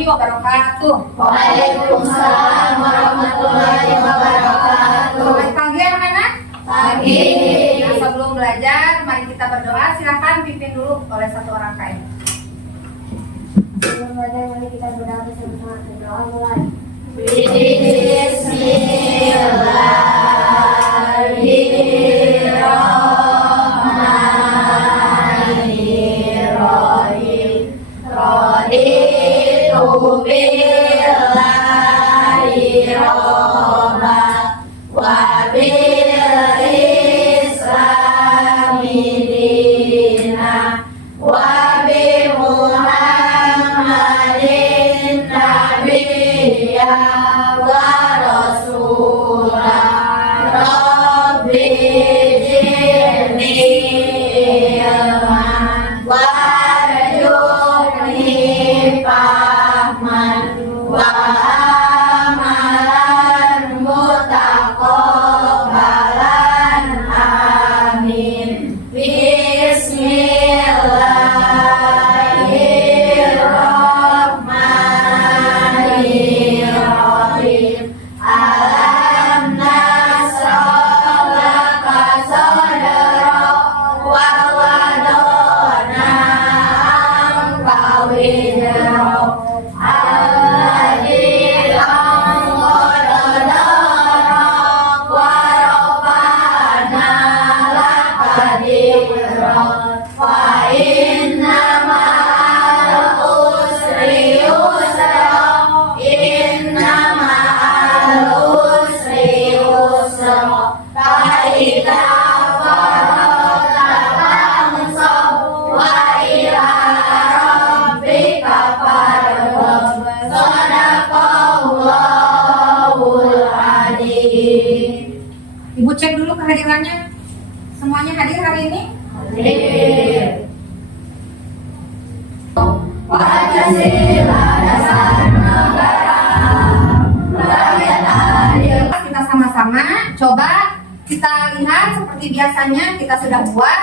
warahmatullahi wabarakatuh. Waalaikumsalam warahmatullahi wabarakatuh. Selamat pagi anak-anak. Pagi. Nah, sebelum belajar, mari kita berdoa. Silakan pimpin dulu oleh satu orang KM. Sebelum belajar, mari kita berdoa bersama-sama. Berdoa mulai. Bismillahirrahmanirrahim. Raditu billahi robba wa bil islami dina wa bi Muhammadin nabiyya wa rasulah. Rabbi zidni ilman warzuqni fahman wa amalan mutaqabbalan. Amin. Bismillahirrahmanirrahim. Alam nashrah laka sadrak wa wada'na anka wizrak alladzi anqadha dhahrak wa rafa'na laka dhikrak fa inna ma'al usri yusra inna ma'al usri yusra fa idza faragta fansab wa ila rabbika farghab. Shadaqallahul adzim. Ibu cek dulu kehadirannya. Semuanya hadir hari ini? Pancasila dasar negara, rakyat adil. Kita sama-sama coba kita lihat seperti biasanya kita sudah buat.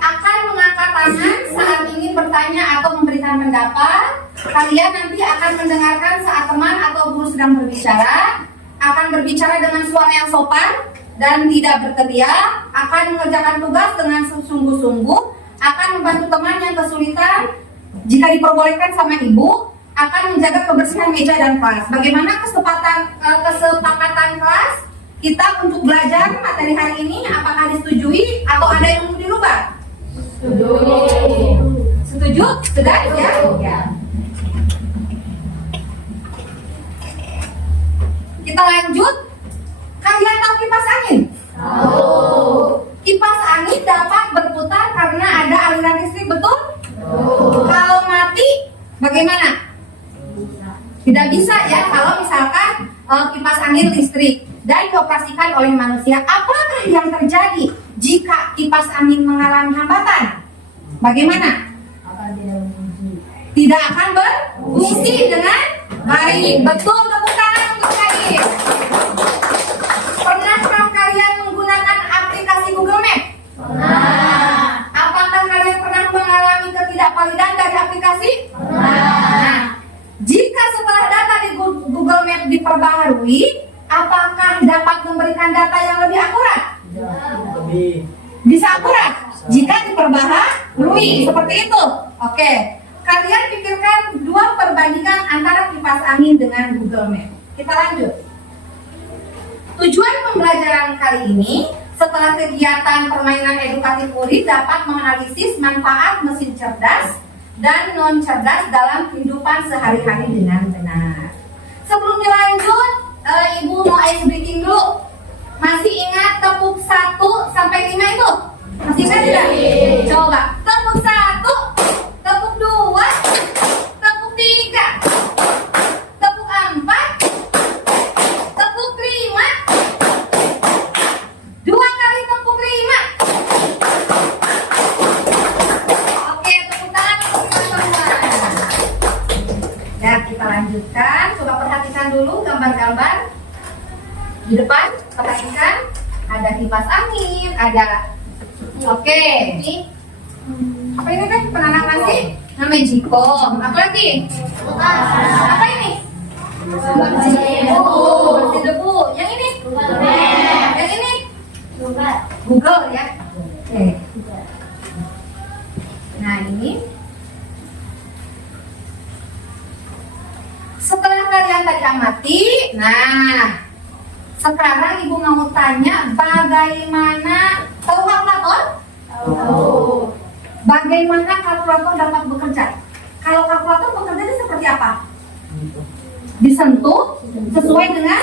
Akan mengangkat tangan saat ingin bertanya atau memberikan pendapat. Kalian nanti akan mendengarkan saat teman atau guru sedang berbicara. Akan berbicara dengan suara yang sopan dan tidak berteriak. Akan mengerjakan tugas dengan sungguh-sungguh. Akan membantu teman yang kesulitan. Jika diperbolehkan sama ibu, akan menjaga kebersihan meja dan kelas. Bagaimana kesepakatan kelas kita untuk belajar materi hari ini? Apakah disetujui atau ada yang mau dirubah? Setuju? Sudah ya? Ya. Kita lanjut. Kalian tahu kipas angin? Kipas angin dapat berputar karena ada aliran listrik, betul? Kalau mati, bagaimana? Tidak bisa ya kalau misalkan kipas angin listrik dan dioperasikan oleh manusia. Apakah yang terjadi jika kipas angin mengalami hambatan? Bagaimana? Tidak akan berfungsi dengan baik. Betul, tepuk tangan untuk kalian. Pernahkah kalian menggunakan aplikasi Google Map? Pernah. Apakah kalian pernah mengalami ketidakvalidan dari aplikasi? Nah, jika setelah data di Google Map diperbaharui, apakah dapat memberikan data yang lebih akurat? Bisa akurat jika diperbaharui, seperti itu. Oke, kalian pikirkan dua perbandingan antara kipas angin dengan Google Map. Kita lanjut. Tujuan pembelajaran kali ini, setelah kegiatan permainan edukatif URI dapat menganalisis manfaat mesin cerdas dan non cerdas dalam kehidupan sehari-hari dengan benar. Sebelum dilanjut, Ibu mau ice breaking dulu. Masih ingat tepuk 1 sampai 5 itu? Masih ingat tidak? Coba. Tepuk 1, tepuk 2, tepuk 3, tepuk 4, tepuk 5. 2 kali tepuk 5. Oke, tepuk tangan untuk teman-teman. Ya, kita lanjutkan. Coba perhatikan dulu gambar-gambar di depan. Perhatikan, ada kipas angin, ada. Oke, ini apa ini kan penanam nasi? Nah, magicom. Apa lagi? Apa ini? Bersih debu. Yang ini? Yang ini? Google ya. Oke. Nah, ini. Setelah kalian tadi amati, nah sekarang ibu mau tanya bagaimana, tahu kalkulator? Bagaimana kalkulator dapat bekerja? Kalau kalkulator bekerjanya seperti apa? Disentuh sesuai dengan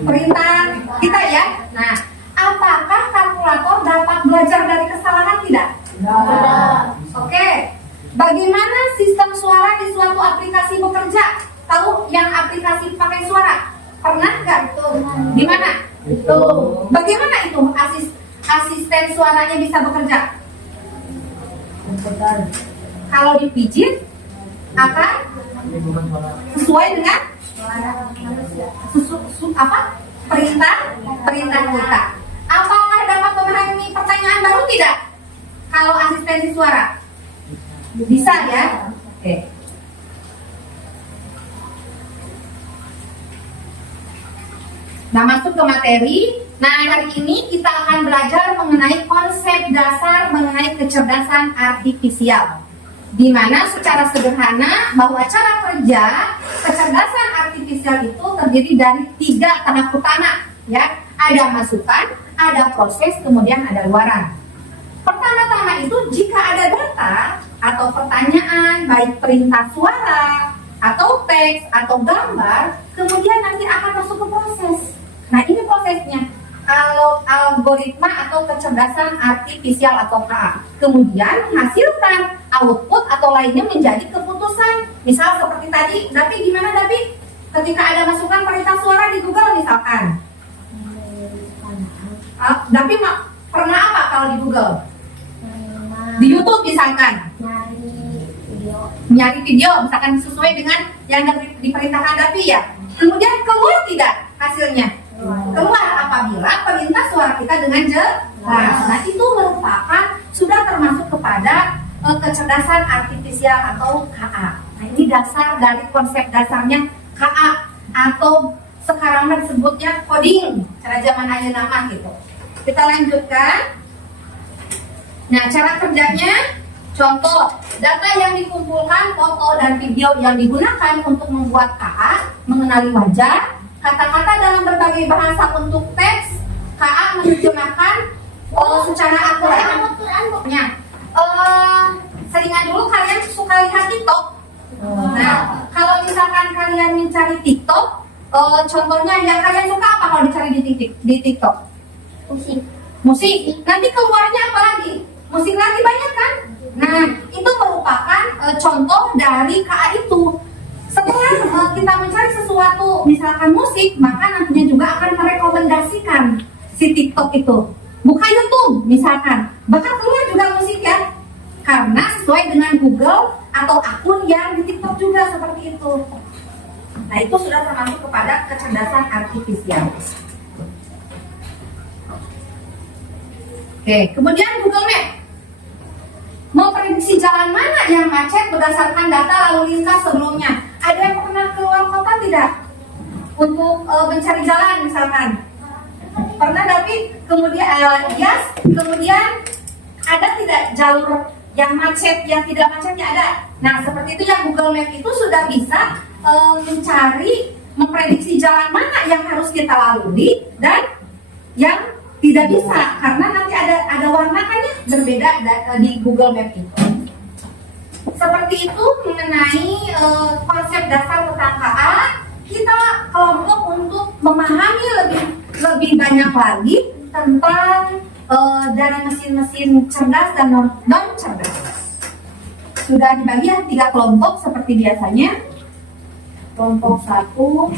perintah kita ya. Nah, apakah kalkulator dapat belajar dari kesalahan tidak? Oke. Bagaimana sistem suara di suatu aplikasi bekerja? Tahu yang aplikasi pakai suara? Pernah nggak? Di mana? Itu. Bagaimana itu asisten suaranya bisa bekerja? Kalau dipijit akan sesuai dengan perintah kita. Apakah dapat memahami pertanyaan baru tidak? Kalau asistensi suara bisa ya. Oke. Nah, masuk ke materi. Nah, hari ini kita akan belajar mengenai konsep dasar mengenai kecerdasan artifisial. Di mana secara sederhana bahwa cara kerja kecerdasan artifisial itu terdiri dari 3 tahap utama, ya. Ada masukan, ada proses, kemudian ada luaran. Pertama-tama itu jika ada data atau pertanyaan, baik perintah suara atau teks atau gambar, kemudian nanti akan masuk ke proses. Nah, ini prosesnya. Algoritma atau kecerdasan artifisial atau KA. Kemudian menghasilkan output atau lainnya menjadi keputusan. Misal seperti tadi, Dapi gimana Dapi? Ketika ada masukan perintah suara di Google misalkan. Dapi pernah apa kalau di Google? Di YouTube misalkan. Nyari video misalkan sesuai dengan yang diperintahkan Dapi ya. Kemudian keluar tidak hasilnya? Keluar apabila perintah suara kita dengan jelas. Nah, itu merupakan sudah termasuk kepada kecerdasan artifisial atau KA. Nah, ini dasar dari konsep dasarnya KA atau sekarang disebutnya coding, cara zaman ayeuna nama gitu. Kita lanjutkan. Nah, cara kerjanya, contoh, data yang dikumpulkan, foto dan video yang digunakan untuk membuat KA, mengenali wajah, kata-kata dalam berbagai bahasa untuk teks, KA menerjemahkan secara akurat. Seringan dulu kalian suka lihat TikTok. Nah, kalau misalkan kalian mencari TikTok, contohnya yang kalian suka apa kalau dicari di TikTok? Musik. Nanti keluarnya apa lagi? Musik lagi banyak kan? Nah, itu merupakan contoh dari KA itu. Setelah kita mencari sesuatu, misalkan musik, maka nantinya juga akan merekomendasikan si TikTok itu. Buka YouTube, misalkan. Bahkan keluar juga musik ya. Karena sesuai dengan Google atau akun yang di TikTok juga seperti itu. Nah, itu sudah termasuk kepada kecerdasan artifisial. Oke, kemudian Google Map. Memprediksi jalan mana yang macet berdasarkan data lalu lintas sebelumnya. Ada yang pernah keluar kota tidak? Untuk mencari jalan misalkan. Pernah tapi kemudian kemudian ada tidak jalur yang macet, yang tidak macetnya ada. Nah, seperti itu ya, Google Map itu sudah bisa memprediksi jalan mana yang harus kita lalui dan yang tidak bisa, karena nanti ada warna kan ya, berbeda di Google Map itu. Seperti itu mengenai konsep dasar tentang KA. Kita kelompok untuk memahami lebih banyak lagi tentang dari mesin-mesin cerdas dan non cerdas. Sudah dibagi 3 kelompok seperti biasanya. Kelompok 1.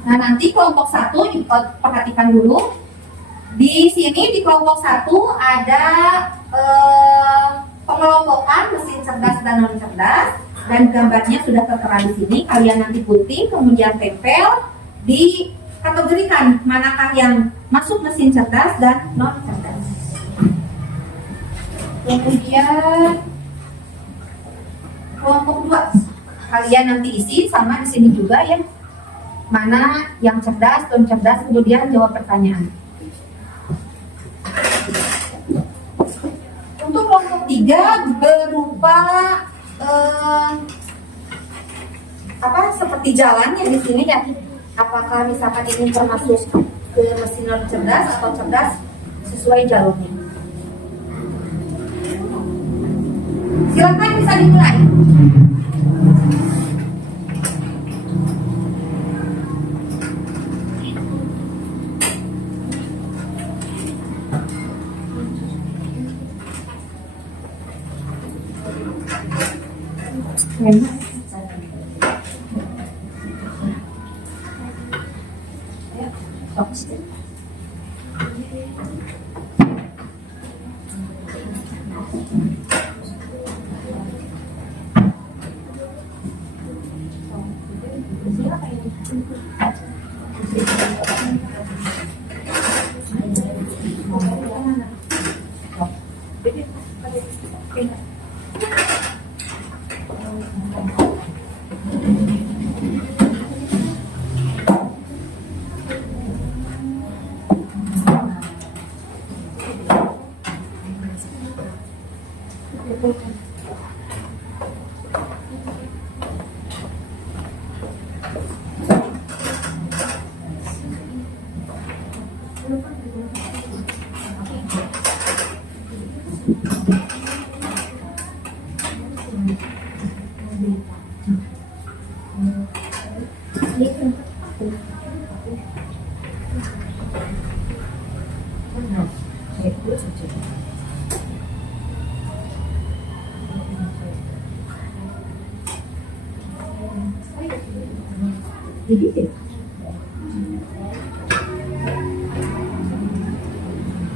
Nah, nanti kelompok 1 perhatikan dulu. Di sini di kelompok 1 ada pengelompokan mesin cerdas dan non cerdas, dan gambarnya sudah tertera di sini. Kalian nanti gunting kemudian tempel, dikategorikan manakah yang masuk mesin cerdas dan non cerdas. Kemudian kelompok 2 kalian nanti isi sama di sini juga ya, mana yang cerdas, non cerdas, kemudian jawab pertanyaan. Untuk kelompok 3 berupa seperti jalannya di sini ya. Apakah misalkan ini termasuk ke mesin non cerdas atau cerdas sesuai jalurnya. Silakan bisa dimulai.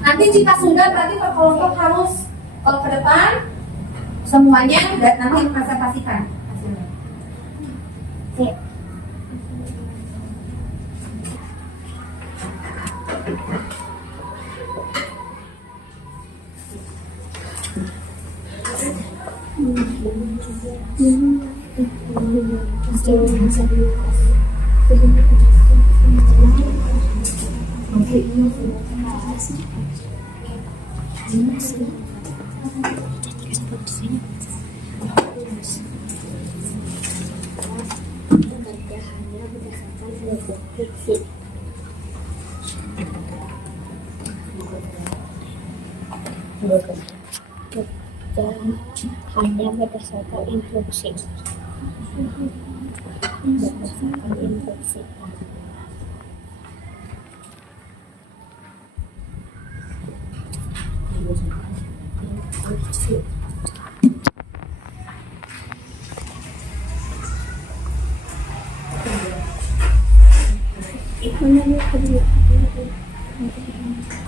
Nanti jika sudah berarti per kelompok harus ke depan semuanya dan nanti presentasikan hasilnya. Sip. Dan hanya berdasarkan instruksi. Berdasarkan instruksi.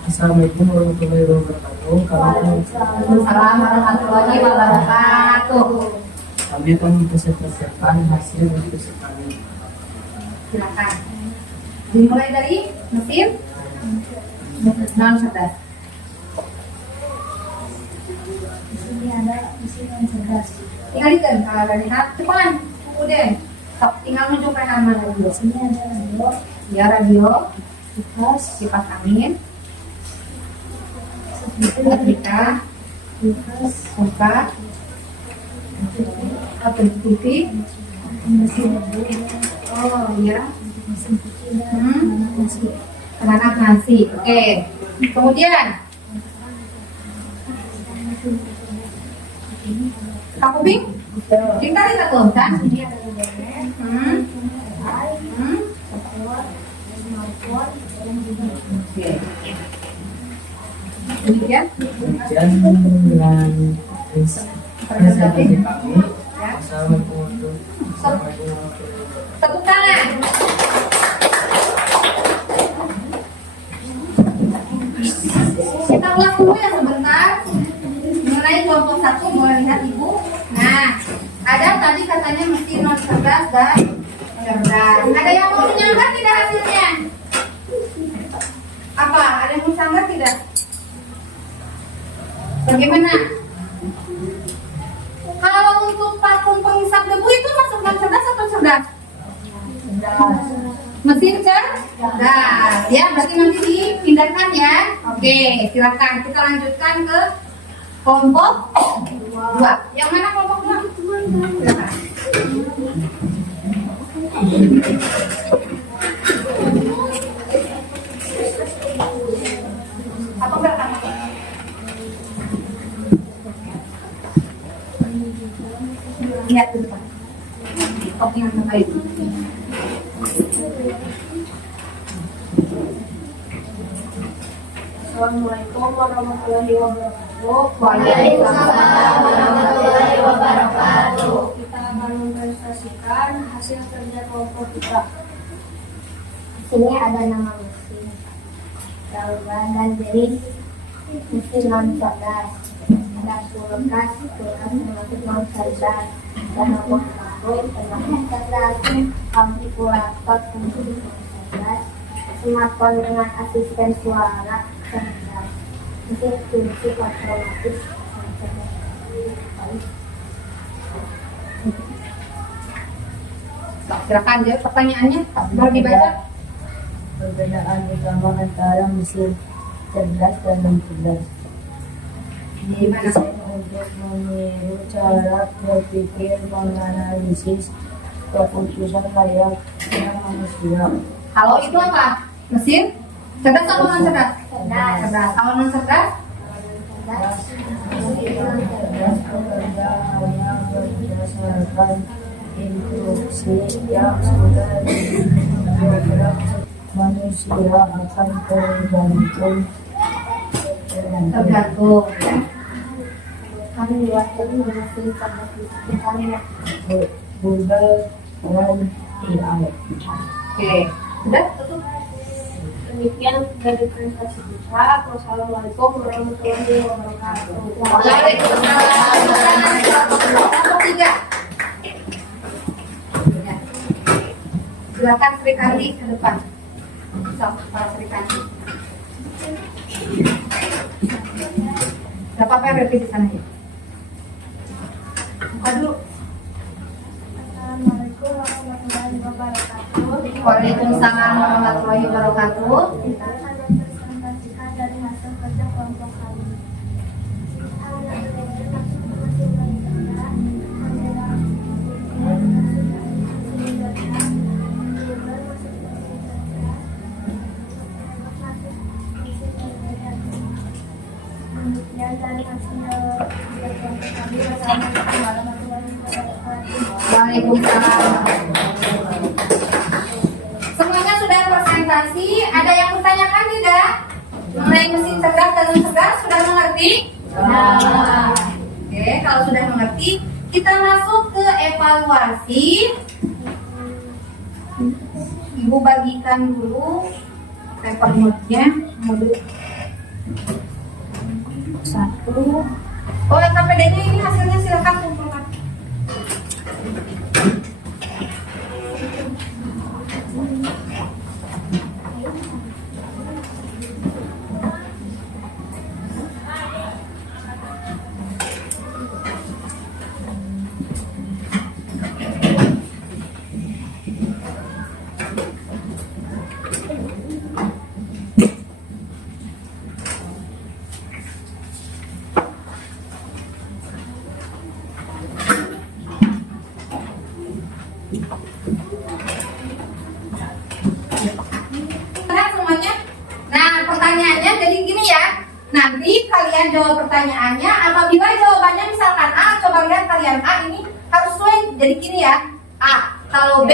Assalamualaikum warahmatullahi wabarakatuh. Waalaikumsalam warahmatullahi wabarakatuh. Kami akan mempresentasikan hasil diskusi kami. Silakan. Dimulai dari mesin non cerdas. Ini ada mesin yang cerdas. Tinggal ditekan kalau lihat cepat. Kemudian sok tinggal menunjukkan nama radio. Sini ada radio, Ya radio, kipas angin, setrika, sofa, TV. mesin rebus, Oh ya. mesin cuci dan nasi. Anak nasi. Oke. Kemudian Kak Kuping? Kita lihat tuh kan? Ini ada beberapa smartphone, dan juga Oke. Kemudian Kemudian dengan presentasi kami. Assalamualaikum warahmatullahi wabarakatuh. tepuk tangan. Kita ulas dulu ya sebentar mengenai kelompok 1 boleh lihat Ibu. Nah, ada tadi katanya mesin non cerdas dan cerdas. Ada yang mau menyangka tidak hasilnya? Apa? Ada yang mau menyangka tidak? Bagaimana? Kalau untuk parfum penghisap debu itu masuk non cerdas atau cerdas? Mesin cerdas. Ya, berarti nanti dipindahkan ya. Oke, silakan kita lanjutkan ke kelompok 2. Yang mana kelompok 2? Silakan. Apa berapa? Lihat ke depan. Oke, yang terbaik. Assalamualaikum warahmatullahi wabarakatuh. Waalaikumsalam warahmatullahi wabarakatuh. Kita akan mempresentasikan hasil kerja kelompok kita. Di sini ada nama mesin, jawaban dan jenis mesin non cerdas. Ada kulkas termasuk non cerdas, dan nomor termasuk cerdas, kalkulator termasuk non cerdas, smartphone dengan asisten suara cerdas, mesin cuci otomatis non cerdas. Silakan jawab pertanyaannya. Mau dibaca? Perbedaan utama antara mesin cerdas dan non cerdas. Didesain untuk meniru cara berpikir, menganalisis keputusan layaknya manusia. Kalau itu apa? Mesin cerdas atau non cerdas? Cerdas. Cerdas. Kalau non cerdas? Cerdas. Mesin cerdas bekerja hanya berdasarkan instruksi yang sudah diprogram. Manusia akan tergantung. Kami diwakili mesin cerdas di sekitarnya. Google dan AI. Oke. Sudah? Tutup. Demikian dari presentasi kita. Wassalamualaikum warahmatullahi wabarakatuh. Waalaikumsalam. Kelompok 3. Ya. Silakan Sri Kandi ke depan. So, Pak Sri Kandi. Gak apa-apa ya, berarti di sana ya. Buka dulu. Assalamualaikum warahmatullahi wabarakatuh. Waalaikumsalam warahmatullahi wabarakatuh. Kita akan mempresentasikan dari hasil kerja kelompok kami. Demikian dari hasil kerja kelompok kami. Wassalamualaikum warahmatullahi wabarakatuh. Waalaikumsalam. Semuanya sudah presentasi. Ada yang bertanyakan tidak? Mengenai mesin cerdas dan non cerdas sudah mengerti? Oke, kalau sudah mengerti, kita masuk ke evaluasi. Ibu bagikan dulu paper note-nya, modul 1. Oh, LKPD-nya ini hasilnya silakan kumpulkan. Lihat semuanya. Nah, pertanyaannya jadi gini ya. Nanti kalian jawab pertanyaannya. Apabila jawabannya misalkan A, coba lihat kalian A ini harus sesuai. Jadi gini ya. A. Kalau B,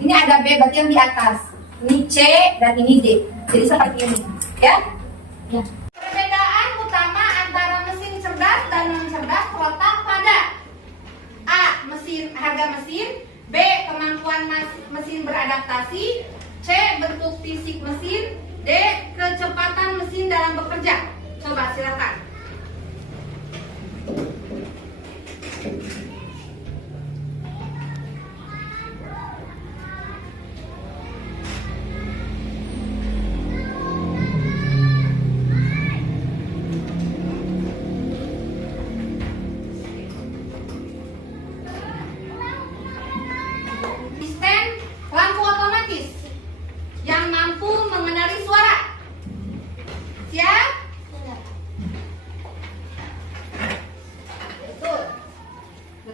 ini ada B berarti yang di atas. Ini C dan ini D. Jadi seperti ini, ya. Ya. Perbedaan utama antara mesin cerdas dan non cerdas terletak pada A. Harga mesin. B. Kemampuan mesin beradaptasi. C. Bentuk fisik mesin. D. Kecepatan mesin dalam bekerja. Coba silakan.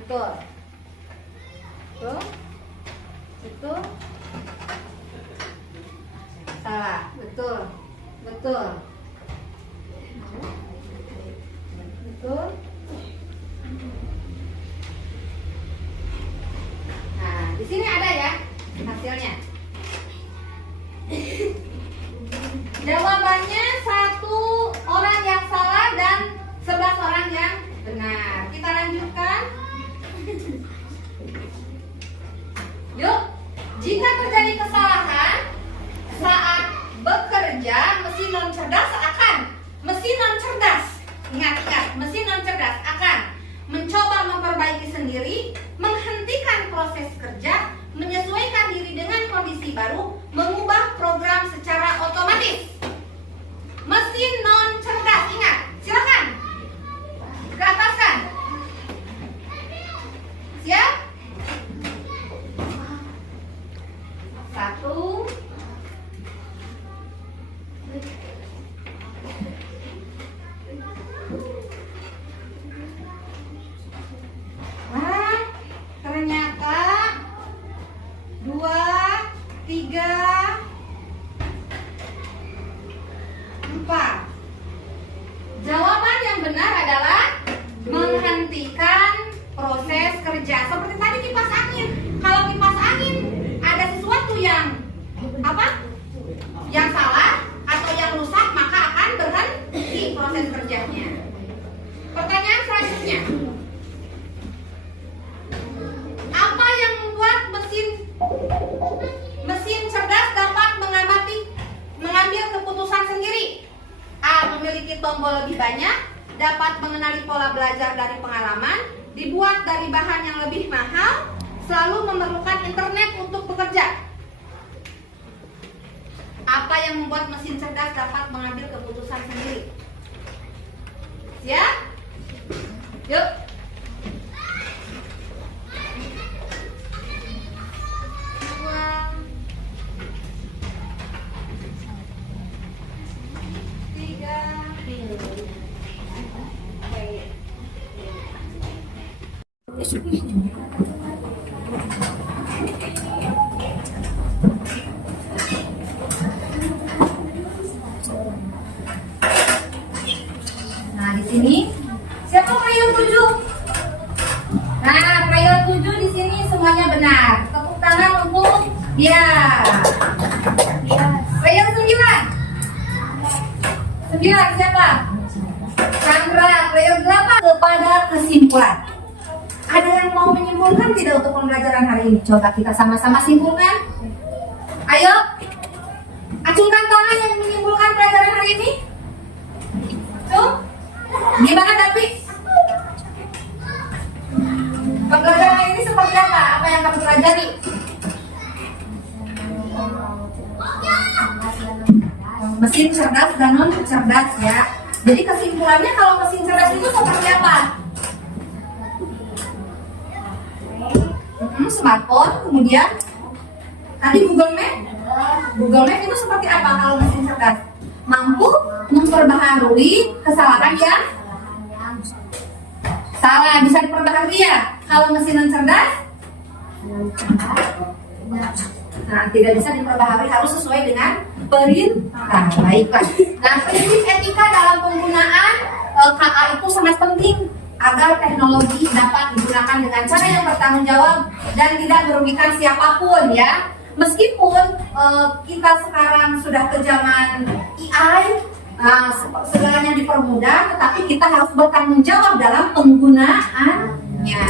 Betul. Betul. Betul. Salah. Betul. Betul. Betul. Nah, di sini ada ya hasilnya. Jawabannya 1 orang yang salah dan 11 orang yang benar. Kita lanjutkan. Yuk, jika terjadi kesalahan saat bekerja, mesin non cerdas akan mencoba memperbaiki sendiri, menghentikan proses kerja, menyesuaikan diri dengan kondisi baru, mengubah program secara otomatis. Mesin non cerdas, ingat, silakan ke ataskan. Siap? 1. Wah, ternyata 2, 3, 4. Jawaban yang benar adalah menghentikan proses kerja. Seperti tadi kipas angin. Kalau kipas angin ada sesuatu yang yang salah atau yang rusak, maka akan berhenti proses kerjanya. Pertanyaan selanjutnya. Apa yang membuat mesin cerdas dapat mengambil keputusan sendiri? A. Memiliki tombol lebih banyak, dapat mengenali pola belajar dari pengalaman, dibuat dari bahan yang lebih mahal, selalu memerlukan internet untuk bekerja. Apa yang membuat mesin cerdas dapat mengambil keputusan sendiri? Siap? Yuk. 3. Nah, di sini siapa prayon 7? Nah, prayon 7 di sini semuanya benar. Tepuk tangan untuk dia. Prayon 9. 9 siapa? Chandra. Prayon 8 kepada kesimpulan. Ada yang mau menyimpulkan tidak untuk pembelajaran hari ini? Coba kita sama-sama simpulkan. Ayo, acungkan tangan yang menyimpulkan pelajaran hari ini. Tuh, gimana Dapi? Pembelajaran hari ini seperti apa? Apa yang kamu pelajari? Mesin cerdas dan non cerdas ya. Jadi kesimpulannya kalau mesin cerdas itu seperti apa? Smartphone, kemudian tadi Google Map. Google Map itu seperti apa kalau mesin cerdas? Mampu memperbaharui kesalahan yang salah, bisa diperbaharui ya. Kalau mesin non cerdas, nah tidak bisa diperbaharui, harus sesuai dengan perintah. Baiklah. Nah, prinsip etika dalam penggunaan KA itu sangat penting agar teknologi dapat digunakan dengan cara yang bertanggung jawab dan tidak merugikan siapapun ya. Meskipun kita sekarang sudah ke zaman AI, segalanya dipermudah, tetapi kita harus bertanggung jawab dalam penggunaannya.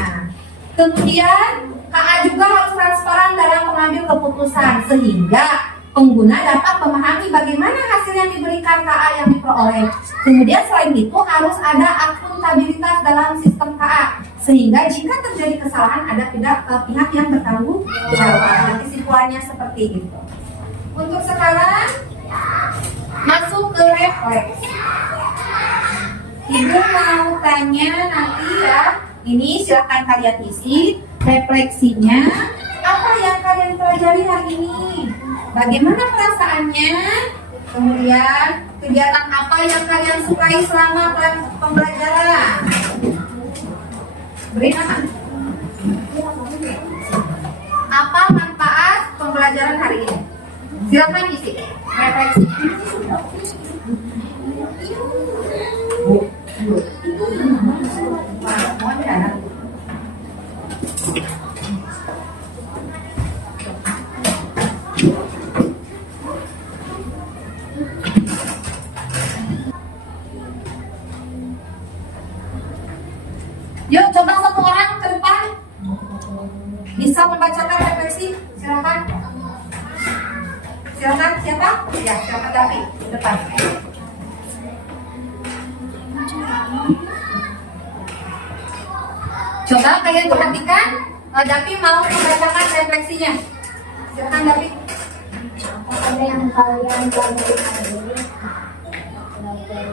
Kemudian KA juga harus transparan dalam mengambil keputusan sehingga pengguna dapat memahami bagaimana hasil yang diberikan KA yang diperoleh. Kemudian selain itu harus ada akuntabilitas dalam sistem KA sehingga jika terjadi kesalahan ada pihak yang bertanggung jawab. Kesimpulannya seperti itu. Untuk sekarang masuk ke refleks. Ibu mau tanya nanti ya. Ini silakan kalian isi refleksinya. Apa yang kalian pelajari hari ini? Bagaimana perasaannya? Kemudian kegiatan apa yang kalian sukai selama pembelajaran? Beri nama. Apa manfaat pembelajaran hari ini? Silakan isi refleksi. Yuk, coba satu orang ke depan bisa membacakan refleksi. Silakan. Silakan, siapa? Ya, silakan Davi, di depan. Coba kalian perhatikan, Davi mau membacakan refleksinya. Silakan Davi. Apa ada yang kalian pelajari hari ini? Belajar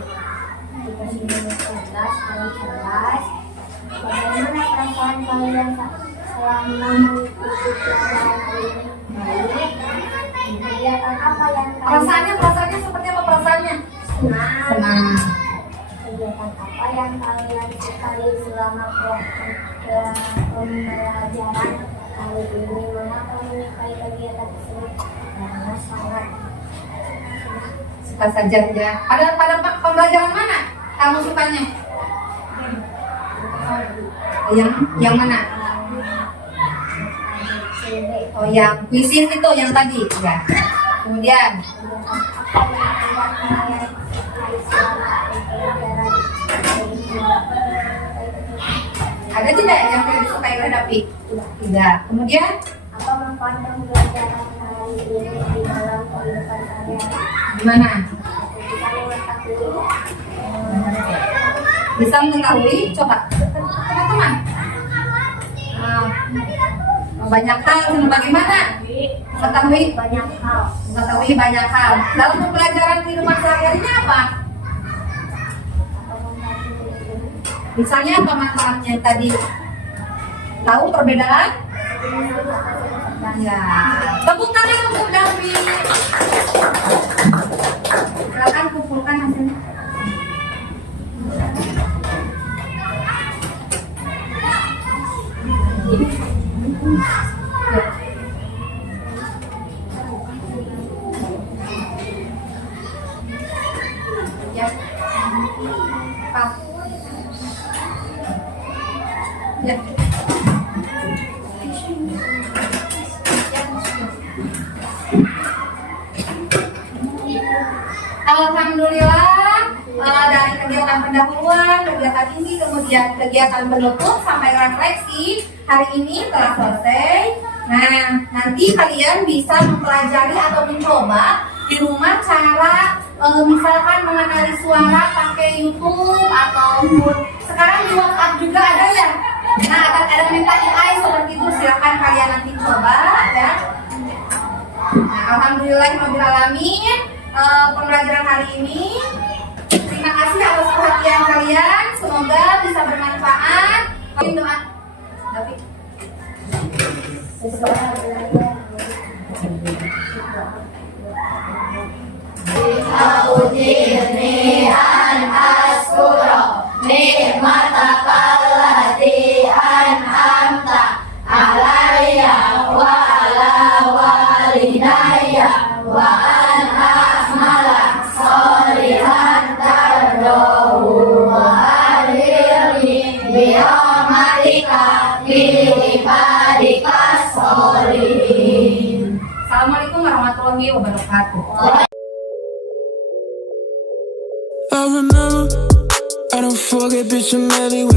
dikasih nomor 11 dan 11. Bagaimana perasaan kalian selama mengikuti pelajaran hari ini? Baik. Kegiatan apa yang kalian Perasaannya seperti apa perasaannya? Senang. kegiatan apa yang kalian sukai selama pembelajaran hari ini? Mengapa menyukai kegiatan tersebut? Karena sangat Suka saja ya. Pada pembelajaran mana kamu sukanya? Yang mana? Oh, yang puisi itu yang tadi ya. Kemudian ada tidak yang tidak disukai oleh Davi? Tidak. Kemudian apa manfaat pembelajaran hari ini di dalam kehidupan sehari-hari? gimana? Bisa mengetahui Bisa mengetahui? Coba teman-teman. Banyak hal bagaimana? Mengetahui banyak hal. mengetahui banyak hal. Dalam pembelajaran kehidupan sehari-harinya apa? Misalnya apa manfaatnya tadi? Tahu perbedaan? Ya. Tepuk tangan untuk Davi. Silakan kumpulkan hasilnya. Ya. Pak. Ya. Alhamdulillah, dari kegiatan pendahuluan, kegiatan ini, kemudian kegiatan penutup sampai refleksi hari ini telah selesai. Nah, nanti kalian bisa mempelajari atau mencoba di rumah cara misalkan mengenali suara pakai YouTube ataupun sekarang di WhatsApp juga ada ya. Nah, ada minta AI seperti itu, silakan kalian nanti coba ya. Nah, alhamdulillahirobbilalamin. Pembelajaran hari ini. Terima kasih atas perhatian kalian. Semoga bisa bermanfaat. Doa. David. Assalamualaikum warahmatullahi wabarakatuh. I remember, I don't forget, bitch, I'm everywhere.